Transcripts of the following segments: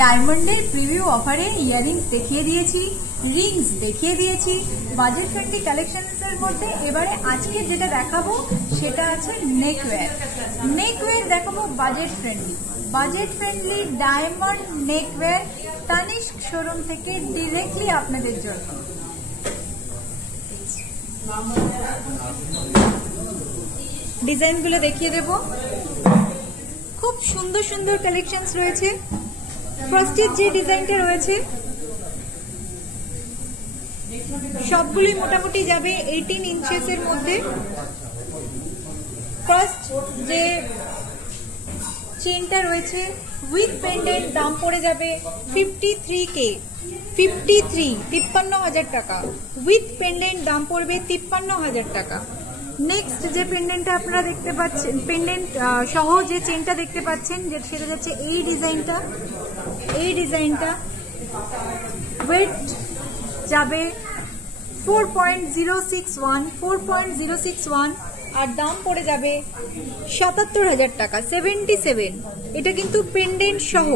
ডায়মন্ডের প্রিভিউ অফারে ইয়ারিংস দেখিয়ে দিয়েছি, রিংস দেখিয়ে দিয়েছি, বাজেট ফ্রেন্ডলি কালেকশনসের মধ্যে এবারে আজকে যেটা দেখাবো সেটা আছে নেকওয়্যার। নেকওয়্যার দেখাবো budget friendly diamond নেকওয়্যার Tanishq showroom থেকে ডিরেক্টলি আপনাদের জন্য। ডিজাইনগুলো দেখিয়ে দেব, খুব সুন্দর সুন্দর কালেকশনস রয়েছে। ফার্স্টের যে ডিজাইনটা রয়েছে সবগুলোই মোটামুটি যাবে 18 ইঞ্চেসের মধ্যে। ফার্স্ট যে চেনটা রয়েছে উইথ পেন্ডেন্ট, দাম পড়ে যাবে 53K, 53,000 টাকা। উইথ পেন্ডেন্ট দাম পড়বে 53,000 টাকা। নেক্সট যে পেন্ডেন্টটা আপনারা দেখতে পাচ্ছেন, পেন্ডেন্ট সহ যে চেনটা দেখতে পাচ্ছেন, সেটা যাচ্ছে এই ডিজাইনটা। ওয়েট যাবে 4.061 আর দাম পড়ে যাবে 77,000 টাকা, 77। এটা কিন্তু পেন্ডেন্ট সহ।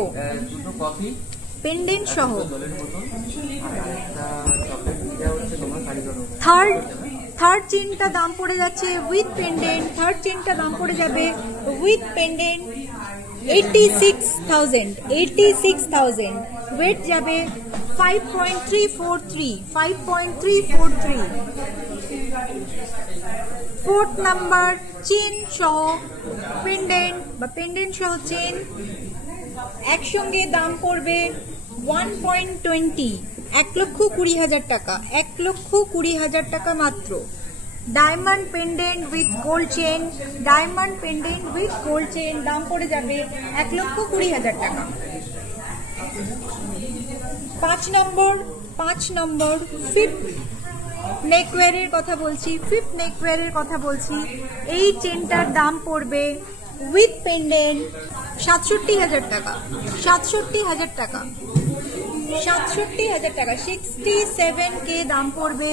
থার্ড চেনটা দাম পড়ে যাচ্ছে with pendant, with pendant 86,000। Weight যাবে 5.343। ফোর্থ নাম্বার চেন সহ পেন্ডেন্ট সহ চেন একসঙ্গে দাম পড়বে 1.20, 1,20,000 টাকা, 1,20,000 টাকা মাত্র। Diamond pendant with gold chain, দাম পড়ে যাবে 1,20,000 টাকা। 5 নম্বর ফিফথ নেকওয়্যারের কথা বলছি। এই চেনটার দাম পড়বে উইথ পেন্ডেন্ট 67,000 টাকা, 67,000 দাম পড়বে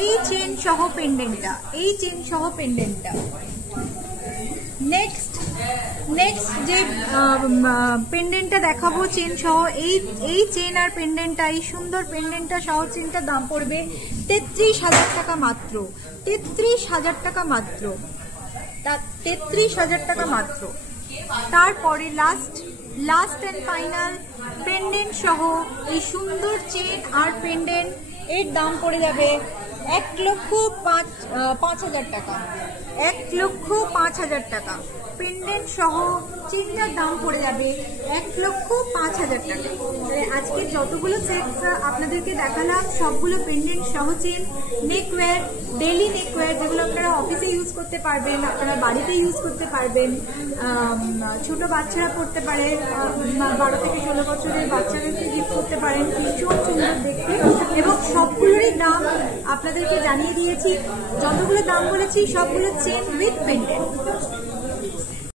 এই চেন সহ পেন্ডেন্টটা। নেক্সট যে পেন্ডেন্টটা দেখাবো চেন সহ, এই চেন আর পেন্ডেন্টটা, এই সুন্দর পেন্ডেন্টটা সহ চেনটার দাম পড়বে 33,000 টাকা মাত্র, 33,000 টাকা মাত্র। তারপরে লাস্ট এন্ড ফাইনাল পেন্ডেন্ট সহ এই সুন্দর চেন আর পেন্ডেন্ট, এর দাম পড়ে যাবে 1,05,000 টাকা, 1,05,000 টাকা। পেন্ডেন্ট সহ চেনটার দাম পড়ে যাবে 1,05,000 টাকা। আজকে যতগুলো সেটস আপনাদেরকে দেখালাম সবগুলো পেন্ডেন্ট সহ চেন নেকওয়্যার, ডেলি নেকওয়্যার, যেগুলো আপনারা অফিসে ইউজ করতে পারবেন, আপনারা বাড়িতে ইউজ করতে পারবেন, ছোট বাচ্চারা পড়তে পারে, 12 থেকে 16 বছরের বাচ্চাদেরকে গিফট করতে পারেন। ভীষণ সুন্দর দেখতে এবং সবগুলোরই দাম আপনাদেরকে জানিয়ে দিয়েছি। যতগুলো দাম বলেছি সবগুলো চেন উইথ পেন্ডেন্ট।